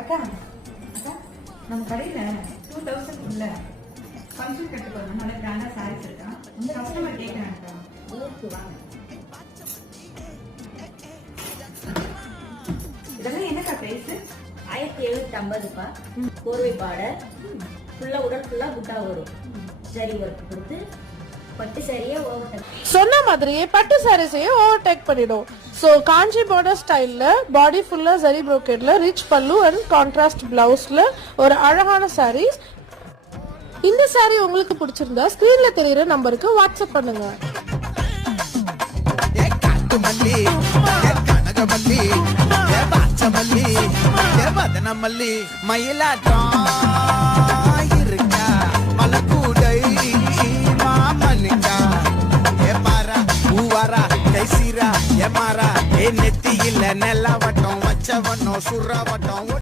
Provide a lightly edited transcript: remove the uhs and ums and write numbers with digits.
அக்கா அக்கா நம்ம கடையில 2000 உள்ள ஃபங்க்ஷன் கட்டு போறோம். நல்ல கிராண்டா சாரீஸ் இருக்கா? இந்த கஸ்டமர் கேக்குறாங்க. ஓகே வாங்க. இதெல்லாம் என்னக்கா பிரைஸ்? 1750 கோர்வை பார்டர் ஃபுல்லா உடல் ஃபுல்லா புட்டா வரும். சரி ஒர்க் கொடுத்து பட்டு சாரியே ஓவர்டேக் சொன்ன மாதிரியே பட்டு சாரீஸையே ஓவர்டேக் பண்ணிடும். ஸோ காஞ்சி பார்டர் ஸ்டைல்ல பாடி ஃபுல்லா ஜரி ப்ரோக்கெட்ல ரிச் பல்லு அண்ட் கான்ட்ராஸ்ட் பிளவுஸ்ல ஒரு அழகான சாரீஸ். இந்த சாரி உங்களுக்கு பிடிச்சிருந்தா ஸ்கிரீன்ல தெரியுற நம்பருக்கு வாட்ஸ்அப் பண்ணுங்க. நெத்தியில நெல்லவட்டம் வச்சவனோ சுறவட்டம்